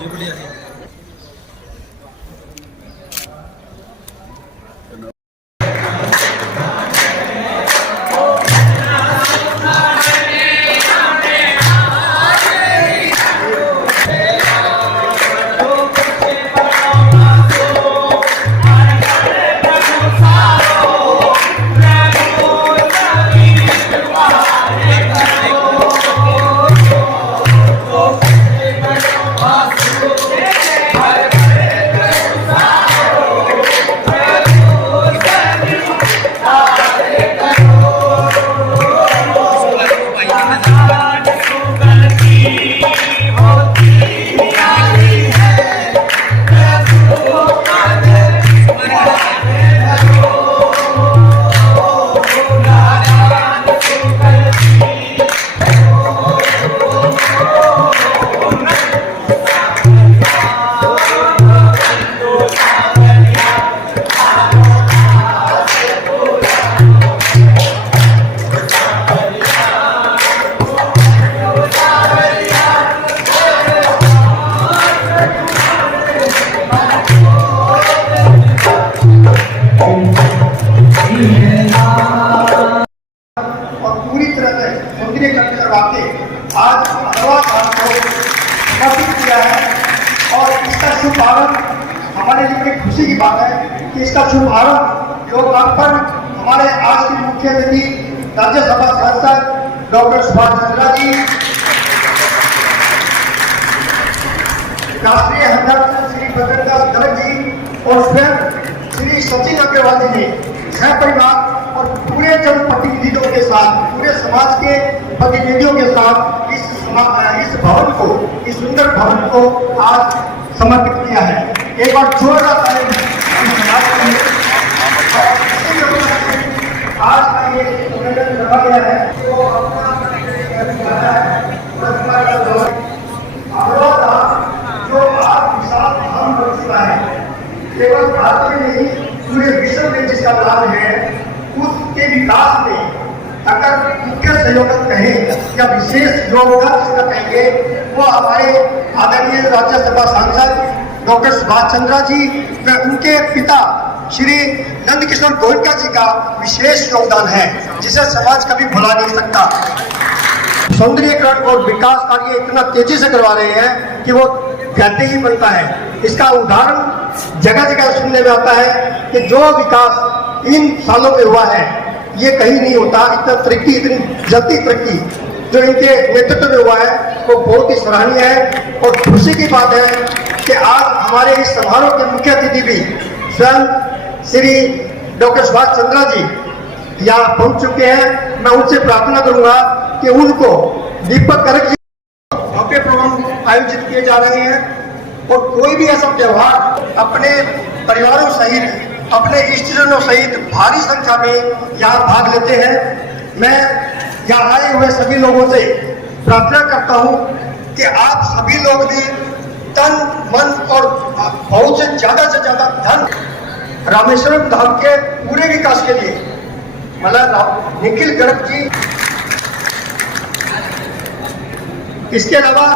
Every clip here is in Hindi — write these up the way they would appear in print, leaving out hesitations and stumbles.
जी बढ़िया जी। आज अगरवाल धाम को समर्पित किया है और इसका शुभारंभ हमारे लिए बड़ी खुशी की बात है कि इसका शुभारंभ लोकार्पण हमारे आज के मुख्य अतिथि राज्यसभा सांसद डॉक्टर सुभाष चंद्रा जी, राष्ट्रीय हमदर्द श्री बजरंगदास गर्ग जी और स्वयं श्री सचिन अग्रवाल जी ने सह परिवार और पूरे जनप्रतिनिधियों के साथ, पूरे समाज के प्रतिनिधियों के साथ इस भवन को, इस सुंदर भवन को आज समर्पित किया है। एक बार जोरदार ताली आज का ये आयोजन रखा गया है। तो जो आज विशाल धाम बन चुका है, केवल भारत में नहीं पूरे विश्व में जिसका नाम है, उसके विकास में अगर मुख्य सहयोगक कहें या विशेष योगदान जिसका कहेंगे वो हमारे आदरणीय राज्यसभा सांसद डॉक्टर सुभाष चंद्रा जी व उनके पिता श्री नंदकिशोर गोयनका जी का विशेष योगदान है, जिसे समाज कभी भुला नहीं सकता। सौंदर्यीकरण और विकास कार्य इतना तेजी से करवा रहे हैं कि वो कहते ही बनता है। इसका उदाहरण जगह जगह सुनने में आता है कि जो विकास इन सालों में हुआ है ये कहीं नहीं होता। इतना तरक्की, इतनी जल्दी तरक्की जो इनके नेतृत्व में हुआ है वो बहुत ही सराहनीय है। और खुशी की बात है कि आज हमारे इस समारोह के मुख्य अतिथि भी स्वयं श्री डॉक्टर सुभाष चंद्रा जी यहाँ पहुंच चुके हैं। मैं उनसे प्रार्थना करूंगा कि उनको दीपक गर्ग जी भव्य प्रोग्राम आयोजित किए जा रहे हैं और कोई भी ऐसा त्योहार अपने परिवारों सहित, अपने इष्टजनों सहित भारी संख्या में यहाँ भाग लेते हैं। मैं यहाँ आए हुए सभी लोगों से प्रार्थना करता हूँ कि आप सभी लोग भी तन, मन और बहुत से ज्यादा धन रामेश्वरम धाम के पूरे विकास के लिए, मतलब निखिल गर्ग जी, इसके अलावा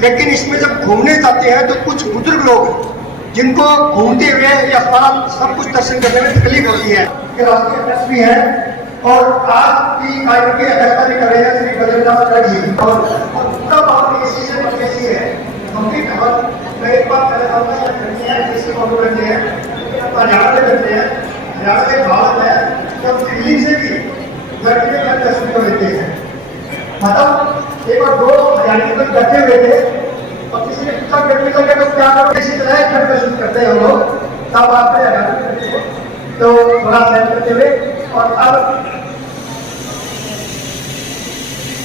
लेकिन इसमें जब घूमने जाते हैं तो कुछ बुजुर्ग लोग जिनको घूमते हुए या सारा सब कुछ दर्शन करने में तकलीफ होती है, राष्ट्रीय अध्यक्ष भी है और आज की कार्यक्रम की अध्यक्षता भी कर रहे हैं श्री बजरंगदास गर्ग जी और पूरा बात इसी से पच्चीसी है। कंप्लीट मैं एक बात कहना चाहूँगा, हरियाणा में करते हैं, हरियाणा में भारत है, जब दिल्ली से भी गर्ग में दर्शन कर लेते हैं। मतलब एक बार दो हरियाणा में बैठे हुए थे और किसी ने पूछा गर्मी लगे तो क्या करो, इसी तरह घर पे शुरू करते हैं हम लोग, तब आप तो थोड़ा सहन करते हुए। और अब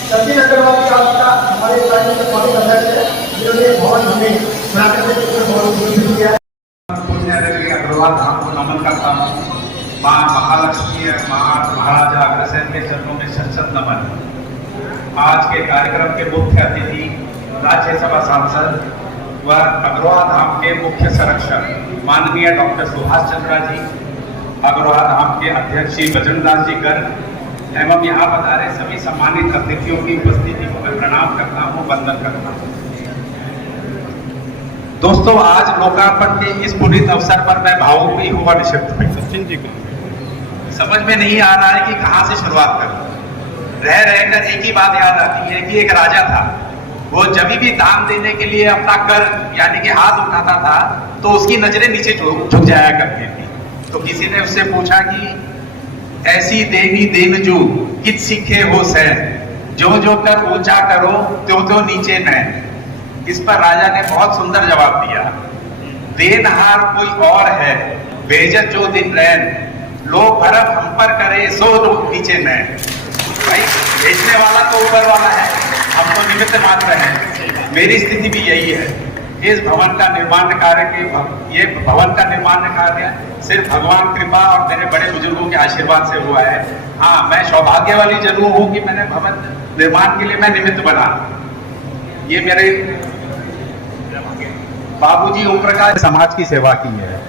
सचिन अग्रवाल जी आपका हमारे राज्य में बहुत अध्यक्ष है, जिन्होंने भवन हमें बना करके किया है। अग्रवाल धाम को नमन करता हूँ। माँ महालक्ष्मी और महाराजा अग्रसेन के चरणों में शत नमन। आज के कार्यक्रम के मुख्य अतिथि राज्यसभा सांसद व अग्रवाल धाम के मुख्य संरक्षक माननीय डॉक्टर सुभाष चंद्रा जी, अग्रवाल धाम के अध्यक्ष श्री बजरंगदास जी गर्ग एवं यहाँ पधारे सभी सम्मानित अतिथियों की उपस्थिति को मैं प्रणाम करता हूँ, वंदन करता हूँ। दोस्तों, आज लोकार्पण के इस पुनीत अवसर पर मैं भावुक भी हुआ निशब्द हूं। समझ में नहीं आ रहा है कि कहां से शुरुआत करूं। रह रहकर एक ही बात याद आती है कि एक राजा था। वो जब भी दान देने के लिए अपना कर यानी कि हाथ उठाता था तो उसकी नजरें नीचे झुक जाया करती थी। तो किसी ने उससे पूछा कि ऐसी देवी देवजू कित सीखे हो सैन, जो जो कर ऊंचा करो त्यो नीचे न। इस पर राजा ने बहुत सुंदर जवाब दिया, देनहार कोई और है, भेजत जो दिन रैन, लोग भरत हम पर करे सो नीचे न। भाई, भेजने वाला तो ऊपर वाला है, हम तो निमित्त मात्र हैं। मेरी स्थिति भी यही है। इस भवन का निर्माण कार्य सिर्फ भगवान कृपा और मेरे बड़े बुजुर्गों के आशीर्वाद से हुआ है। हाँ, मैं सौभाग्य वाली जरूर हूं कि मैंने भवन निर्माण के लिए मैं निमित्त बना। ये मेरे बाबूजी ओम प्रकाश समाज की सेवा की है।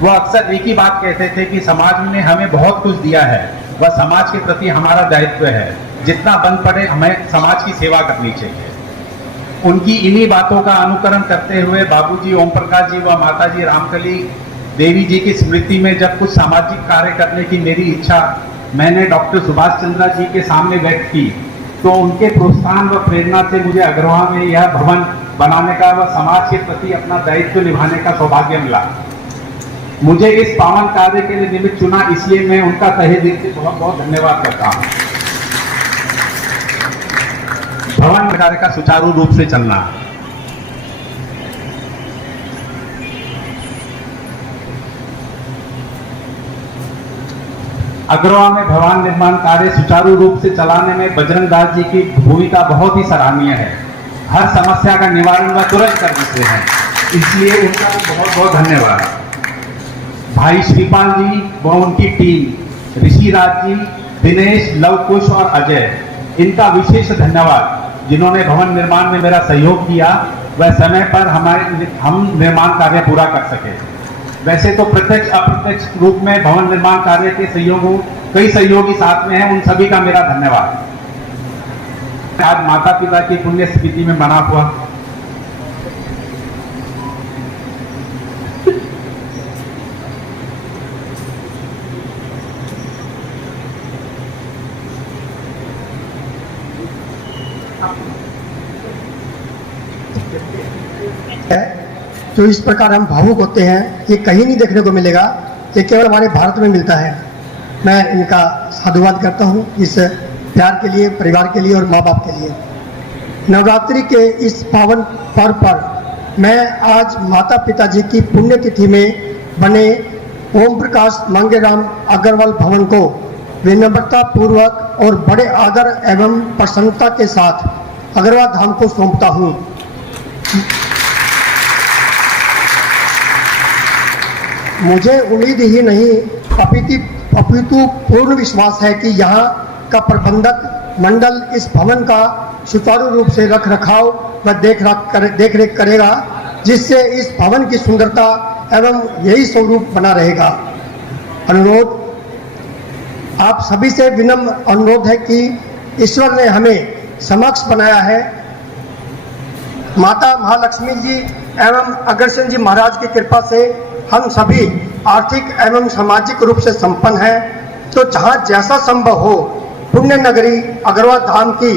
वो अक्सर एक ही बात कहते थे कि समाज ने हमें बहुत कुछ दिया है, वह समाज के प्रति हमारा दायित्व है, जितना बन पड़े हमें समाज की सेवा करनी चाहिए। उनकी इन्हीं बातों का अनुकरण करते हुए बाबूजी ओम प्रकाश जी व माताजी रामकली देवी जी की स्मृति में जब कुछ सामाजिक कार्य करने की मेरी इच्छा मैंने डॉक्टर सुभाष चंद्र जी के सामने व्यक्त की, तो उनके प्रोत्साहन व प्रेरणा से मुझे अग्रवाल में यह भवन बनाने का व समाज के प्रति अपना दायित्व निभाने का सौभाग्य मिला। मुझे इस पावन कार्य के लिए निमित्त चुना, इसलिए मैं उनका तहे दिल से बहुत बहुत धन्यवाद करता हूँ। भवन कार्य का सुचारू रूप से चलना। अग्रवाल में भवन निर्माण कार्य सुचारू रूप से चलाने में बजरंग दास जी की भूमिका बहुत ही सराहनीय है। हर समस्या का निवारण वह तुरंत कर देते हैं, इसलिए उनका बहुत बहुत धन्यवाद। भाई श्रीपाल जी व उनकी टीम, ऋषिराज जी, दिनेश, लवकुश और अजय, इनका विशेष धन्यवाद जिन्होंने भवन निर्माण में मेरा सहयोग किया, वह समय पर हम निर्माण कार्य पूरा कर सके। वैसे तो प्रत्यक्ष अप्रत्यक्ष रूप में भवन निर्माण कार्य के कई सहयोगी साथ में हैं, उन सभी का मेरा धन्यवाद। आज माता पिता की पुण्य स्मृति में बना हुआ है, जो इस प्रकार हम भावुक होते हैं, ये कहीं नहीं देखने को मिलेगा, ये केवल हमारे भारत में मिलता है। मैं इनका साधुवाद करता हूँ इस प्यार के लिए, परिवार के लिए और माँ बाप के लिए। नवरात्रि के इस पावन पर्व पर मैं आज माता पिता जी की पुण्यतिथि में बने ओम प्रकाश मंगेराम अग्रवाल भवन को विनम्रता पूर्वक और बड़े आदर एवं प्रसन्नता के साथ अग्रवाल धाम को सौंपता हूँ। मुझे उम्मीद ही नहीं अपितु पूर्ण विश्वास है कि यहाँ का प्रबंधक मंडल इस भवन का सुचारू रूप से रख रखाव व देख रेख करेगा, जिससे इस भवन की सुंदरता एवं यही स्वरूप बना रहेगा। अनुरोध, आप सभी से विनम्र अनुरोध है कि ईश्वर ने हमें समक्ष बनाया है। माता महालक्ष्मी जी एवं अग्रसेन जी महाराज की कृपा से हम सभी आर्थिक एवं सामाजिक रूप से संपन्न हैं, तो जहाँ जैसा संभव हो पुण्य नगरी अग्रवाल धाम की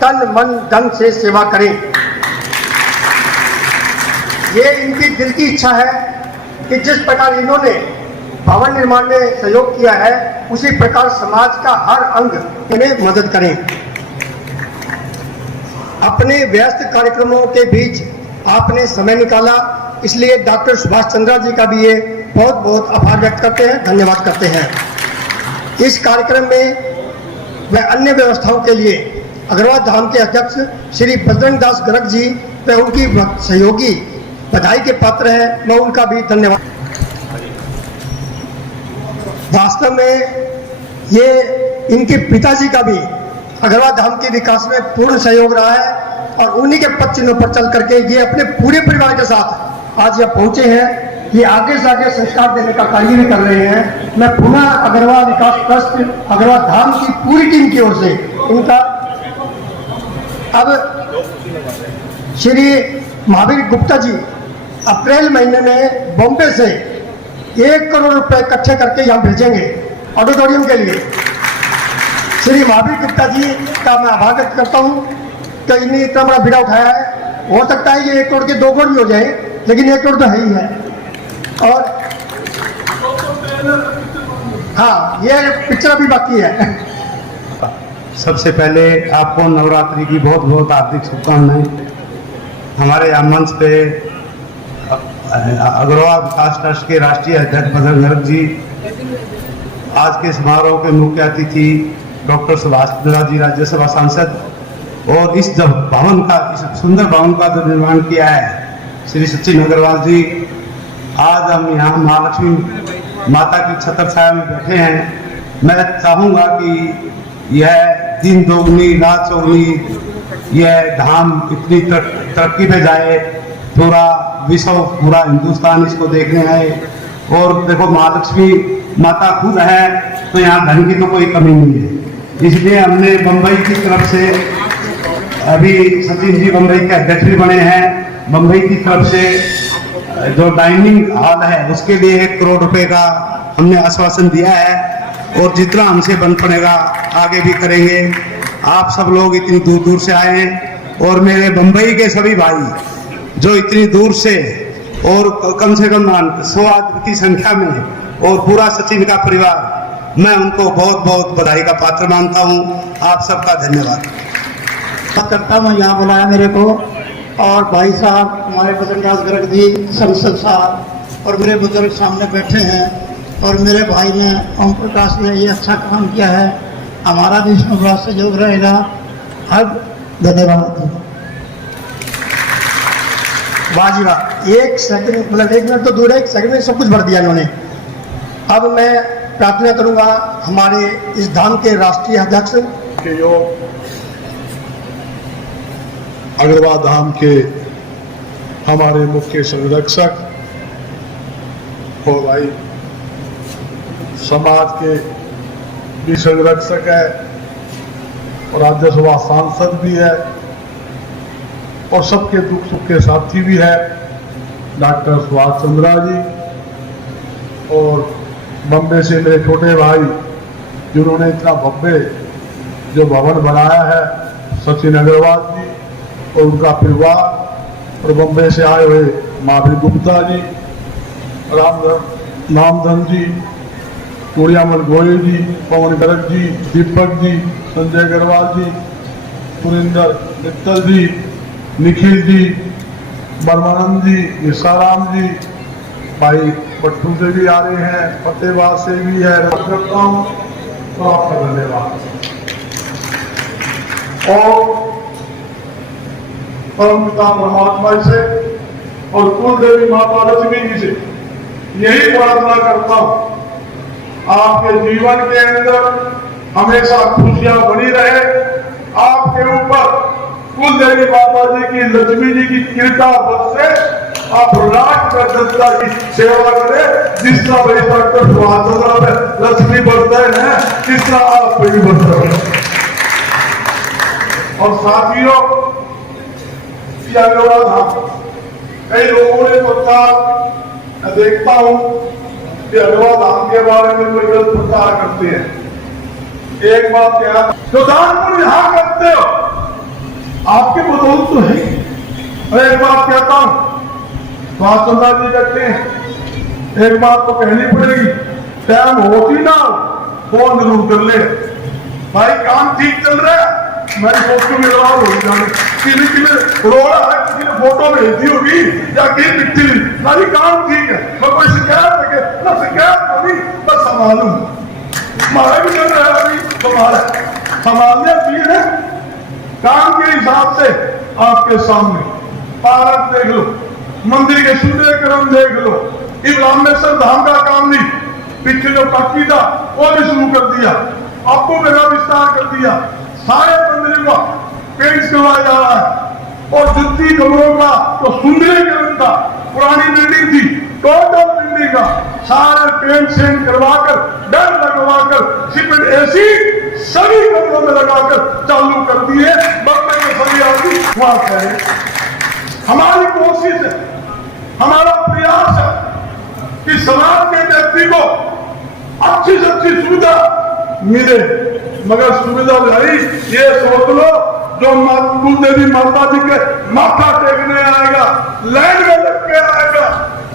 तन मन धन से सेवा करें। ये इनकी दिल की इच्छा है कि जिस प्रकार इन्होंने भवन निर्माण में सहयोग किया है, उसी प्रकार समाज का हर अंग इन्हें मदद करें। अपने व्यस्त कार्यक्रमों के बीच आपने समय निकाला, इसलिए डॉक्टर सुभाष चंद्र जी का भी ये बहुत बहुत आभार व्यक्त करते हैं, धन्यवाद करते हैं। इस कार्यक्रम में व अन्य व्यवस्थाओं के लिए अग्रवाल धाम के अध्यक्ष श्री बजरंग दास गर्ग जी व उनकी सहयोगी बधाई के पात्र हैं, मैं उनका भी धन्यवाद। वास्तव में ये इनके पिताजी का भी अग्रवाल धाम के विकास में पूर्ण सहयोग रहा है और उन्हीं के पद चिन्हों पर चल करके ये अपने पूरे परिवार के साथ आज यहाँ पहुंचे हैं। ये आगे से आगे संस्कार देने का कार्य भी कर रहे हैं। मैं पुनः अग्रवाल विकास ट्रस्ट अग्रवाल धाम की पूरी टीम की ओर से इनका, अब श्री महावीर गुप्ता जी अप्रैल महीने में बॉम्बे से 1 करोड़ रुपए इकट्ठे करके यहाँ भेजेंगे ऑडिटोरियम के लिए। श्री महावीर गुप्ता जी का मैं आभार व्यक्त करता हूँ कि इन्हें इतना बड़ा बीड़ा उठाया है। हो सकता है ये 1 करोड़ के 2 करोड़ भी हो जाए, लेकिन 1 करोड़ तो है ही है। और हाँ, ये पिक्चर अभी बाकी है। सबसे पहले आपको नवरात्रि की बहुत बहुत हार्दिक शुभकामनाएं। हमारे यहाँ मंच पे अग्रवाल विकास ट्रस्ट के राष्ट्रीय अध्यक्ष बजरंग गर्ग जी, आज के समारोह के मुख्य अतिथि डॉक्टर सुभाष चंद्रा जी, राज्यसभा सांसद, और इस भवन का, इस सुंदर भवन का जो निर्माण किया है श्री सचिन अग्रवाल जी। आज हम यहाँ महालक्ष्मी माता की छत्र छाया में बैठे हैं। मैं चाहूँगा कि यह दिन दोगुनी रात चौगुनी, यह धाम इतनी तरक्की पे जाए, पूरा विश्व, पूरा हिंदुस्तान इसको देखने आए। और देखो, महालक्ष्मी माता खुद है, तो यहाँ धन की तो कोई कमी नहीं है। इसलिए हमने बम्बई की तरफ से, अभी सचिन जी बम्बई के अध्यक्ष भी बने हैं, बम्बई की तरफ से जो डाइनिंग हॉल है उसके लिए 1 करोड़ रुपए का हमने आश्वासन दिया है, और जितना हमसे बन पड़ेगा आगे भी करेंगे। आप सब लोग इतनी दूर दूर से आए हैं, और मेरे बम्बई के सभी भाई जो इतनी दूर से, और कम से कम 100 आदमी की संख्या में, और पूरा सचिन का परिवार, मैं उनको बहुत बहुत बधाई का पात्र मानता हूँ। आप सबका धन्यवाद करता हूँ। यहाँ बुलाया मेरे को, और भाई साहब हमारे बजरंग गर्ग जी, संसद साहब, और मेरे बुजुर्ग सामने बैठे हैं, और मेरे भाई ने, ओम प्रकाश ने ये अच्छा काम किया है। हमारा भी इसमें बड़ा सहयोग रहेगा। अब धन्यवाद। वाह जी वाह, 1 सेकंड, मतलब 1 मिनट तो दूर है, 1 सेकंड में सब कुछ भर दिया इन्होंने। अब मैं प्रार्थना करूंगा हमारे इस धाम के राष्ट्रीय अध्यक्ष के योग अग्रवाल धाम के हमारे मुख्य संरक्षक हो भाई, समाज के भी संरक्षक है, और राज्यसभा सांसद भी है, और सबके दुख सुख के साथी भी है, डॉक्टर सुभाष चंद्रा जी, और बम्बे से मेरे छोटे भाई जिन्होंने इतना भव्य जो भवन बनाया है, सचिन अग्रवाल जी और उनका परिवार, और बम्बे से आए हुए महावीर गुप्ता जी, नामधन जी, कुड़ियामल गोयल जी, पवन गर्ग जी, दीपक जी, संजय अग्रवाल जी, सुरेंद्र मित्तल जी, निखिल जी, बर्मानंद जी, निशाराम जी, भाई पट्टू से भी आ रहे हैं, फतेहबाद से भी है। करता हूँ तो आपका धन्यवाद। और परम पिता परमात्मा से और कुल देवी माता लक्ष्मी जी से यही प्रार्थना करता हूँ, आपके जीवन के अंदर हमेशा खुशियां बनी रहे। आपके ऊपर कुल देवी माता जी की, लक्ष्मी जी की कृपा बरसे, आप राष्ट्र जनता की सेवा करें। जिस तरह भाई डॉक्टर सुभाष चंद्रा में लक्ष्मी बरते हैं, इस तरह आप भी बरते। और साथियों, अग्रवाल धाम, कई लोगों ने प्रचार, देखता हूं कि अग्रवाल धाम के बारे में कोई गलत प्रचार करते हैं। एक बात क्या, जो दान पुण्य यहां करते हो आपके बदौलत तो है। और एक बात कहता हूं, सुभाष चंद्रा जी कहते हैं, एक बात तो कहनी पड़ेगी, टाइम होती ना फोन जरूर कर ले भाई, काम ठीक चल रहा है, मेरी फोटो में लगा हो जाने, किसी रोड़ा है, किसी ने फोटो भेज दी होगी या कहीं पिट्ठी, सारी काम ठीक है, मैं कोई शिकायत लगे ना, शिकायत होगी बस संभालू, हमारा भी चल रहा है, अभी संभालने चाहिए है। काम के हिसाब से आपके सामने पार्क देख लो, मंदिर के सुंदरीकरण देख लो, इब्राहिमेश्वर धाम का काम नहीं, पीछे जो बाकी था वो भी शुरू कर दिया, आपको मेरा विस्तार कर दिया, सारे मंदिरों का पेंट करवाया जा रहा है, और जुत्ती कमरों का तो सुंदरीकरण था, पुरानी बिल्डिंग थी, टोटल बिल्डिंग का सारे पेंट सेंट करवाकर, डर लगवाकर, सीमेंट एसी सभी कमरों में लगाकर चालू कर दिए। बम्बई में सभी आदमी वहां करें, हमारी कोशिश है, हमारी कि समाज के व्यक्ति को अच्छी से अच्छी सुविधा मिले, मगर सुविधा नहीं, ये सोच लो जो कुल देवी माता जी के माथा टेकने आएगा, लाइन में लग के आएगा,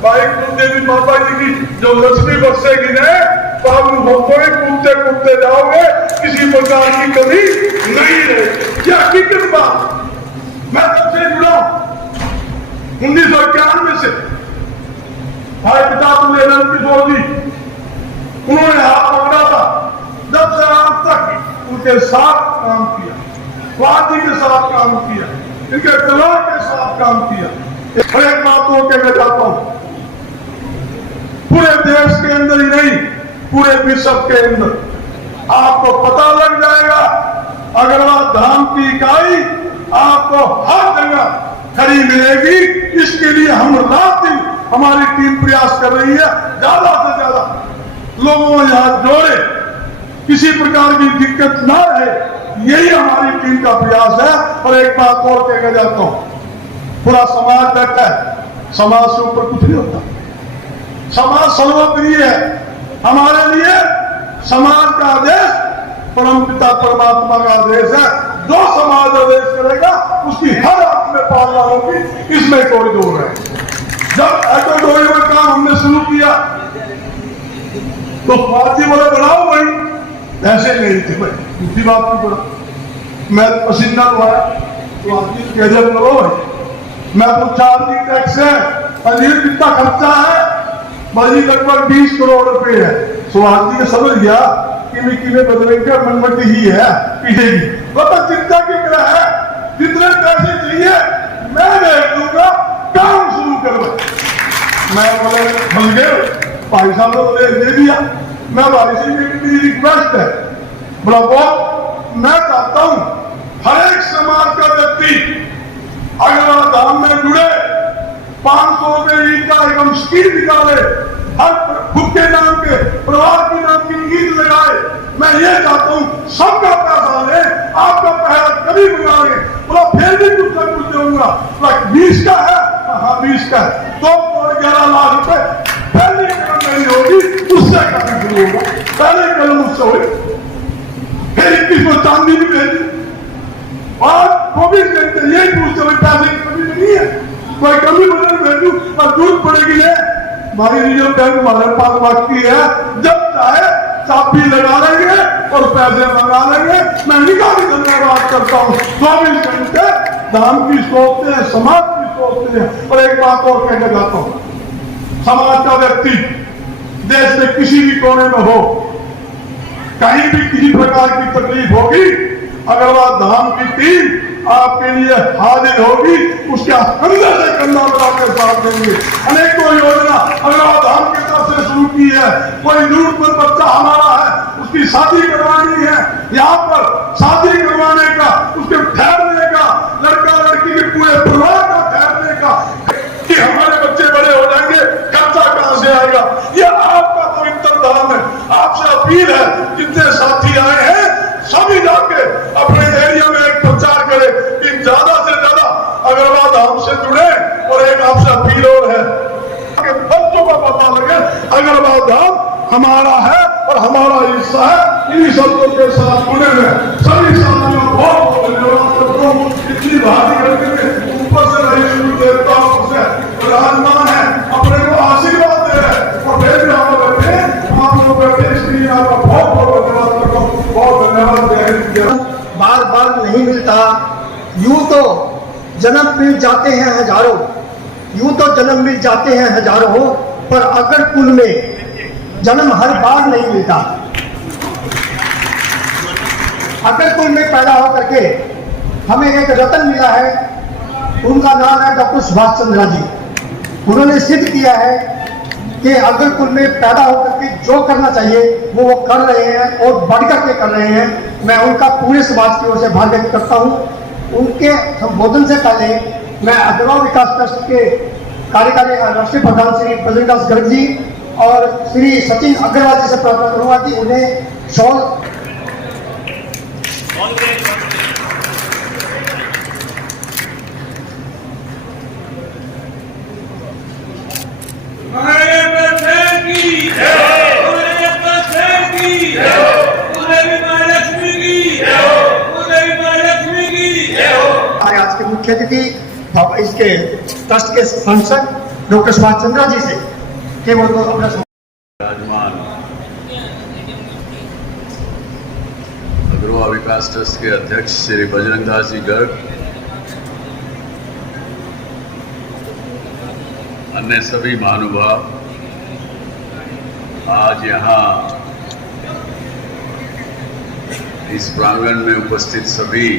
भाई कुल देवी माता जी की जो लक्ष्मी बरसेगी ने, तो आप हमको ही कूदते कूदते जाओगे, किसी प्रकार की कमी नहीं रहेगी। यह हकीकत बात। मैं तब से जुड़ा 1991 से भाई प्रताप किशोर जी, उन्होंने हाथ पकड़ा था, जब से आज तक उनके साथ काम किया, स्वाति के साथ काम किया, इनके परिवार के साथ काम किया। एक बात को कहना चाहता हूं, पूरे देश के अंदर ही नहीं, पूरे विश्व के अंदर आपको पता लग जाएगा, अग्रवाल धाम की इकाई आपको हर जगह खड़ी मिलेगी। इसके लिए हम रात दिन हमारी टीम प्रयास कर रही है, ज्यादा से ज्यादा लोगों को यहाँ जोड़े, किसी प्रकार की दिक्कत ना रहे, यही हमारी टीम का प्रयास है। और एक बात और कहना चाहता हूं, पूरा समाज बैठा है, समाज से ऊपर कुछ नहीं होता, समाज सर्वोपरि है। हमारे लिए समाज का आदेश परम पिता परमात्मा का आदेश है, जो समाज आदेश करेगा उसकी हर हाथ में पालना होगी, इसमें कॉरिडोर है। जब कॉरिडोर में काम हमने शुरू किया तो स्वाति बोले बढ़ाओ भाई, ऐसे नहीं थे भाई, दूसरी बात की बड़ा मैं पसीना हुआ तो गजब करो भाई। मैं पूछा आदमी टैक्स है, पनीर कितना खर्चा है, भाई लगभग 20 करोड़ रुपए है। स्वाति को समझ गया कि बदलेंगे मनमटी ही है पीछेगी, बता चिंता की तरह है, जितने पैसे चाहिए मैं भेज दूंगा, काम शुरू करो। मैं बोले बन गए, भाई साहब ने दे दिया। मैं भाई से मेरी रिक्वेस्ट है, बड़ा बहुत मैं चाहता हूं हर एक समाज का व्यक्ति अग्रवाल धाम में जुड़े, 500 रुपए ईद का एक स्कीम निकाले, हर खुद के नाम के परिवार के नाम की ईद लगाए। मैं ये चाहता हूं सबका पैसा ले, आपका पहला कभी मंगाएंगे, बोला फिर भी कुछ ना कुछ दूंगा, 20 का है, हाँ 20 का है, तो 11 लाख रुपए पहले कदम नहीं होगी, उससे कदम शुरू होगा, पहले कदम उससे होगी, फिर 21 को चांदी भी भेजी और 24 घंटे यही पूछते हुए पैसे की कमी नहीं है, कोई कमी बदल भेजू और दूध पड़ेगी है। हमारी रिजर्व बैंक हमारे पास बाकी है, जब चाहे चाबी लगा लेंगे और पैसे मंगा लेंगे। मैं निकाह भी धन्यवाद करता हूँ, 24 घंटे धाम की सोचते हैं, समाज की सोचते हैं। और एक बात और कहना चाहता हूँ, समाज का व्यक्ति देश में किसी भी कोने में हो, कहीं भी किसी प्रकार की तकलीफ होगी, अग्रवाल धाम की टीम आपके लिए हाजिर होगी, उसके कंधे से कंधा मिलाकर साथ देंगे। अनेकों योजना अग्रवाल धाम की तरफ से शुरू की है। कोई जरूरतमंद बच्चा हमारा है, उसकी शादी करवानी है, यहाँ पर शादी करवाने का, उसके ठहरने का, लड़का लड़की के पूरे परिवार का ठहरने का, कि हमारे बच्चे बड़े हो जाएंगे, खर्चा कहां से आएगा, यह आपका पवित्र धाम है। आपसे अपील है, जितने साथी आए हैं सभी जाके अपने एरिया में एक प्रचार करें कि ज्यादा से ज्यादा अग्रवाल धाम से जुड़े। और एक आपसे अपील और है कि बच्चों को पता लगे अग्रवाल धाम हमारा है और हमारा हिस्सा है। इन्हीं शब्दों के साथ जुड़े हुए सभी साथियों को बहुत धन्यवाद करता हूँ। इतनी भारी करके ऊपर से रही शुरू देवताओं से विराजमान है, अपने को आशीर्वाद दे रहे हैं और फिर भी हम बैठे, आप लोग बैठे, इसलिए आपका बहुत बहुत धन्यवाद करता हूँ। बहुत धन्यवाद। बार बार नहीं मिलता, यूं तो जन्म मिल जाते हैं हजारों, यूं तो जन्म मिल जाते हैं हजारों, पर अगर कुल में जन्म हर बार नहीं मिलता। अगर कुल में पैदा होकर के हमें एक रतन मिला है, उनका नाम है डॉक्टर सुभाष चंद्र जी। उन्होंने सिद्ध किया है कि अगर कुल में पैदा होकर के जो करना चाहिए वो कर रहे हैं और बढ़कर के कर रहे हैं। मैं उनका पूरे समाज की ओर से आभार व्यक्त करता हूं। उनके संबोधन से पहले मैं अग्रवाल विकास ट्रस्ट के कार्यकारी राष्ट्रीय प्रधान श्री बजरंगदास गर्ग जी और श्री सचिन अग्रवाल जी से प्रार्थना करूंगा कि उन्हें शॉल मुख्य अतिथि इसके ट्रस्ट के सांसद डॉक्टर सुभाष चंद्रा जी से कि वो तो अपना विराजमान अग्रवाल विकास ट्रस्ट के अध्यक्ष श्री बजरंग दास जी गर्ग, अन्य सभी महानुभाव, आज यहाँ इस प्रांगण में उपस्थित सभी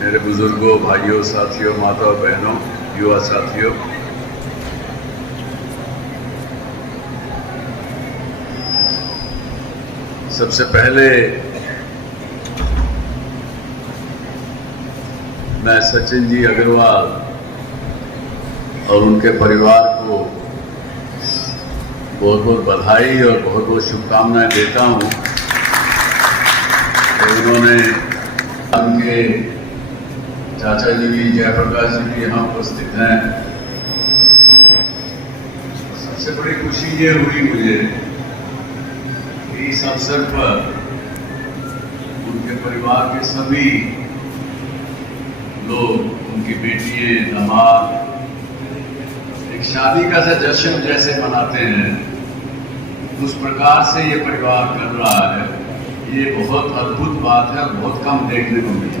मेरे बुजुर्गों, भाइयों, साथियों, माता और बहनों, युवा साथियों, सबसे पहले मैं सचिन जी अग्रवाल और उनके परिवार को बहुत बहुत बधाई और बहुत बहुत शुभकामनाएं देता हूं कि उन्होंने उनके चाचा जी भी, जयप्रकाश जी भी यहाँ उपस्थित हैं। सबसे बड़ी खुशी ये हुई मुझे कि इस अवसर पर उनके परिवार के सभी लोग, उनकी बेटियां, दामाद, एक शादी का सा जश्न जैसे मनाते हैं, उस प्रकार से ये परिवार कर रहा है। ये बहुत अद्भुत बात है और बहुत कम देखने को मिली।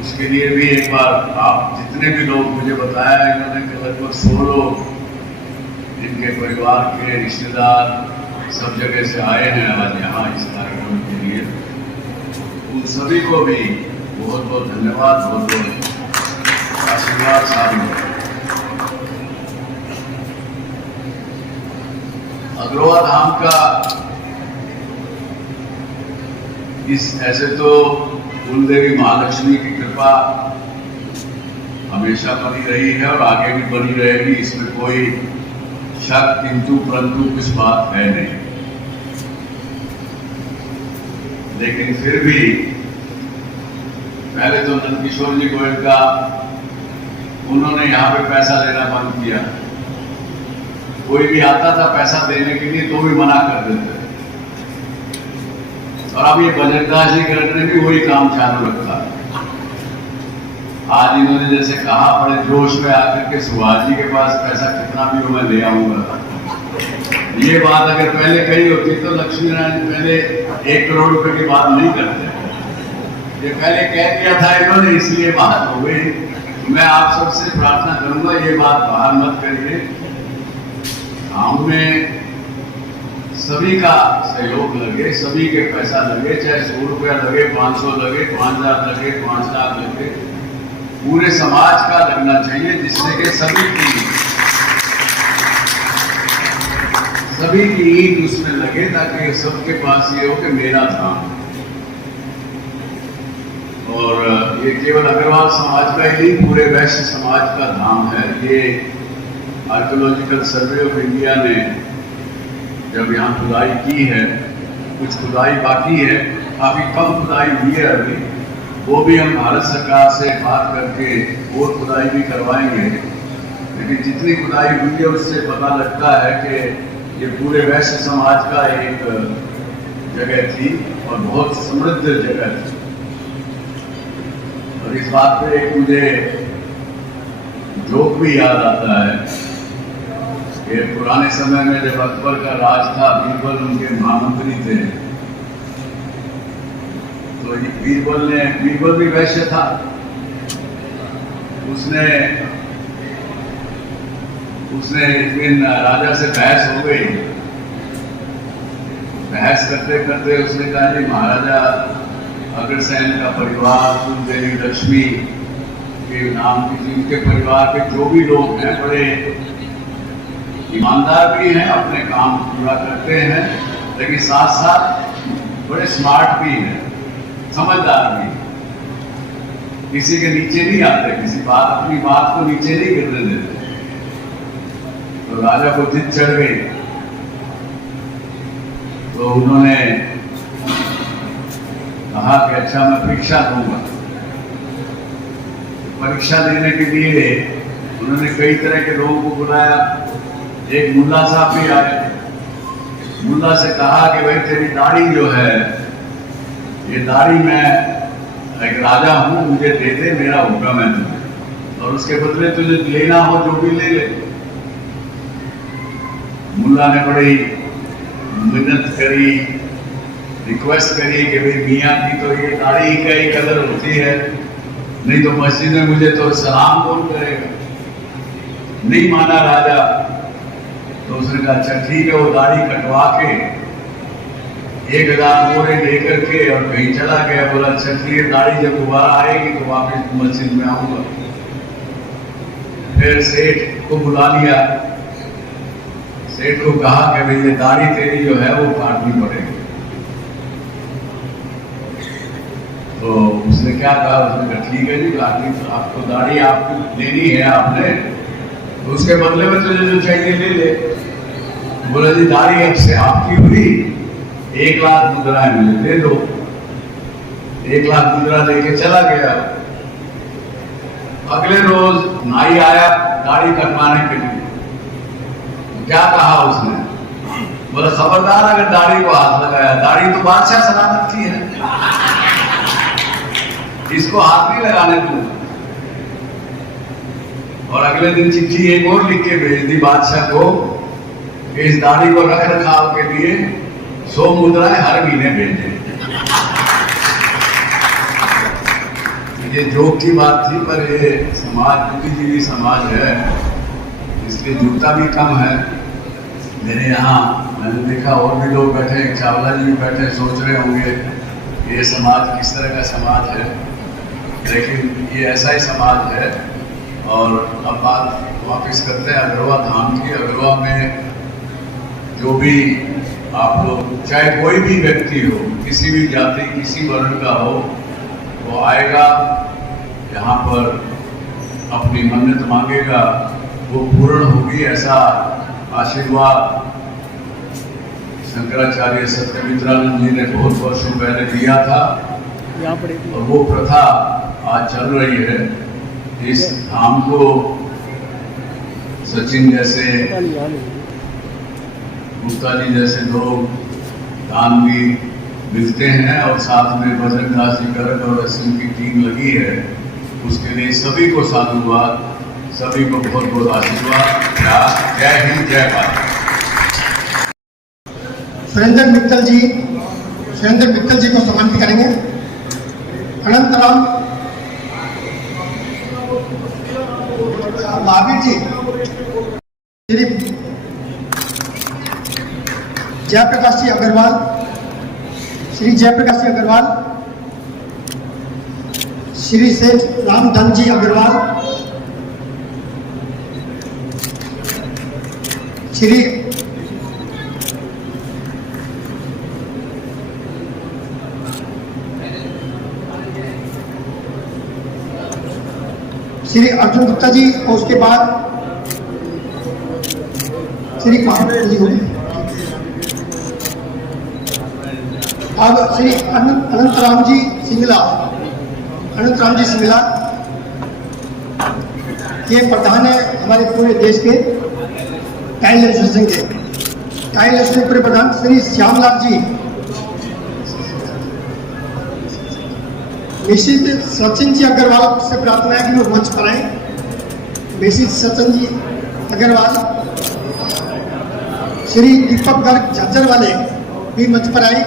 उसके लिए भी एक बार आप जितने भी लोग मुझे बताया, इन्होंने लगभग 100 लोग इनके परिवार के रिश्तेदार सब जगह से आए हैं आज यहाँ इस कार्यक्रम के लिए। उन सभी को भी बहुत बहुत धन्यवाद, बहुत बहुत आशीर्वाद साबित। अग्रवाल धाम का ऐसे तो कुलदेवी महालक्ष्मी की कृपा हमेशा बनी रही है और आगे भी बनी रहेगी, इसमें कोई शक किंतु परंतु कुछ बात है नहीं। लेकिन फिर भी पहले तो नंदकिशोर जी गोयल का उन्होंने यहाँ पे पैसा लेना बंद किया। कोई भी आता था पैसा देने के लिए तो भी मना कर देते। और अब ये बजरंगदास जी गर्ग ने भी वही काम चालू रखा। आज इन्होंने जैसे कहा, बड़े जोश में आकर के सुभाष जी के पास पैसा कितना भी हो मैं ले आऊंगा। ये बात अगर पहले कही होती तो लक्ष्मी नारायण पहले 1 करोड़ रुपए की बात नहीं करते। ये पहले कह दिया था इन्होंने, इसलिए बात हो गई। मैं आप सबसे प्रार्थना करूंगा ये बात बाहर मत करिए। गाँव में सभी का सहयोग लगे, सभी के पैसा लगे, चाहे 100 रुपया लगे, 500 लगे, 5000 लगे, 5 लाख लगे, पूरे समाज का लगना चाहिए, जिससे कि सभी की ईद उसमें लगे, ताकि सबके पास ये हो कि मेरा धाम। और ये केवल अग्रवाल समाज का ही नहीं, पूरे वैश्य समाज का धाम है। ये आर्कियोलॉजिकल सर्वे ऑफ इंडिया ने जब यहाँ खुदाई की है, कुछ खुदाई बाकी है, काफी कम खुदाई हुई है अभी, वो भी हम भारत सरकार से बात करके और खुदाई भी करवाएंगे। लेकिन जितनी खुदाई हुई है उससे पता लगता है कि ये पूरे वैश्य समाज का एक जगह थी और बहुत समृद्ध जगह थी। और इस बात पे एक मुझे जोक भी याद आता है कि पुराने समय में जब अकबर का राज था, बीरबल उनके महामंत्री थे, तो बीरबल भी वैश्य था। उसने एक दिन राजा से बहस हो गई। बहस करते करते उसने कहा, जी महाराजा अग्रसेन का परिवार, कुलदेवी लक्ष्मी के नाम की, जिनके परिवार के जो भी लोग हैं बड़े ईमानदार भी हैं, अपने काम पूरा करते हैं, लेकिन साथ साथ बड़े स्मार्ट भी हैं, समझदार भी, किसी के नीचे नहीं आते, अपनी बात को नीचे नहीं गिरने देते। तो राजा को जिद चढ़ गई, तो उन्होंने कहा कि अच्छा मैं परीक्षा दूंगा। परीक्षा देने के लिए उन्होंने कई तरह के लोगों को बुलाया। एक मुल्ला साहब भी आए, मुल्ला से कहा कि भाई तेरी दाढ़ी जो है, ये दाढ़ी मैं एक राजा हूं, मुझे दे दे, मेरा हुक्म है तुझे, और उसके बदले तुझे लेना हो जो भी ले ले। मुल्ला ने बड़ी मिन्नत करी, रिक्वेस्ट करी कि भाई मियाँ की तो ये दाढ़ी का ही कदर होती है, नहीं तो मस्जिद में मुझे तो सलाम कौन करेगा। नहीं माना राजा, तो उसने कहा अच्छा ठीक है, वो दाढ़ी कटवा के 1000 मोहरे लेकर के और कहीं चला गया। बोला अच्छा ठीक है, दाढ़ी जब दोबारा आएगी तो वापस मस्जिद में आऊंगा। फिर सेठ को बुला लिया, सेठ को कहा कि भाई ये दाढ़ी तेरी जो है वो काटनी पड़ेगी। तो उसने क्या कहा, उसने कहा ठीक है जी, काटनी तो आपको दाढ़ी आपकी लेनी है आपने, तो उसके बदले में तुझे जो चाहिए ले ले। बोला जी दाढ़ी अब से आपकी हुई, 1 लाख मुद्राएं मुझे दे दो। 1 लाख मुद्रा लेके चला गया। अगले रोज नाई आया दाढ़ी कटवाने के लिए। क्या कहा उसने, बोला खबरदार अगर दाढ़ी को हाथ लगाया, दाढ़ी तो बादशाह सलामत की है, इसको हाथ नहीं लगाने दूंगा। और अगले दिन चिट्ठी एक और लिख के भेज दी बादशाह को कि इस दाढ़ी को रख रखाव के लिए 100 मुद्राएं हर महीने भेजें। ये जोक की बात थी, पर ये समाज बुद्धिजीवी समाज है, इसलिए जूता भी कम है। मेरे यहाँ मैंने देखा और भी लोग बैठे, चावला जी भी बैठे, सोच रहे होंगे ये समाज किस तरह का समाज है, लेकिन ये ऐसा ही समाज है। और अब बात वापस करते हैं अगरवा धाम की। अगरवा में जो भी आप लोग, चाहे कोई भी व्यक्ति हो, किसी भी जाति किसी वर्ण का हो, वो आएगा यहाँ पर अपनी मन्नत मांगेगा, वो पूर्ण होगी, ऐसा आशीर्वाद शंकराचार्य सत्यमित्रानंद जी ने बहुत वर्षों पहले दिया था, और वो प्रथा आज चल रही है। इस धाम को सचिन जैसे, गुप्ता जी जैसे लोग दान भी मिलते हैं, और साथ में बजरंग दास जी गर्ग और असीम की टीम लगी है। उसके लिए सभी को साधुवाद, सभी को बहुत बहुत आशीर्वाद। जय हिंद, जय भारत। सुरेंद्र मित्तल जी को सम्मानित करेंगे। अनंतराम महावीर जी, श्री जयप्रकाश जी अग्रवाल, श्री जयप्रकाश जी अग्रवाल, श्री सेठ रामधन जी अग्रवाल, श्री श्री अर्जुन गुप्ता जी, और उसके बाद श्री महावीर जी होंगे। अब श्री अनंतराम जी सिंगला, ये प्रधान है हमारे पूरे देश के टाइल एसोसिएशन के, टाइल एसोसिएशन पूरे प्रधान श्री श्यामलाल जी। मिसिज सचिन जी अग्रवाल से प्रार्थना है कि वो मंच पर आए। मिसिज सचिन जी अग्रवाल, श्री दीपक गर्ग झज्जर वाले भी मंच पर आए।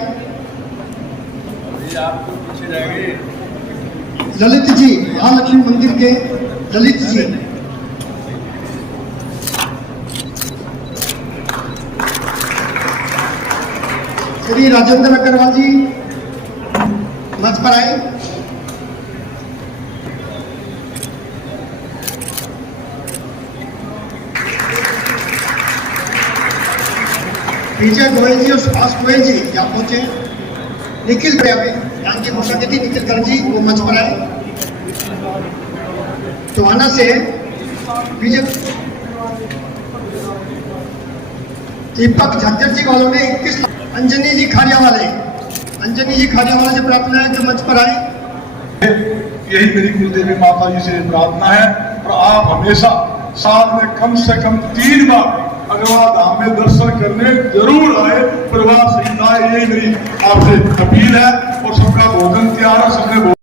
ललित जी, महालक्ष्मी मंदिर के ललित जी, श्री राजेंद्र अग्रवाल जी मंच पर आए। विजय गोयल जी और सुभाष गोयल जी यहाँ पहुंचे। निखिल यहाँ के मुख्य अतिथि निखिल कर जी वो मंच पर आए। टोहाना से विजय दीपक झज्जर जी वालों ने 21। अंजनी जी खारिया वाले से प्रार्थना है कि मंच पर आए। यही मेरी कुलदेवी माता जी से प्रार्थना है, और आप हमेशा साल में कम से कम 3 बार अगवा धाम में दर्शन करने जरूर आए, परिवार सहित आए, यही मेरी आपसे अपील है। और सबका भोजन तैयार है, सबने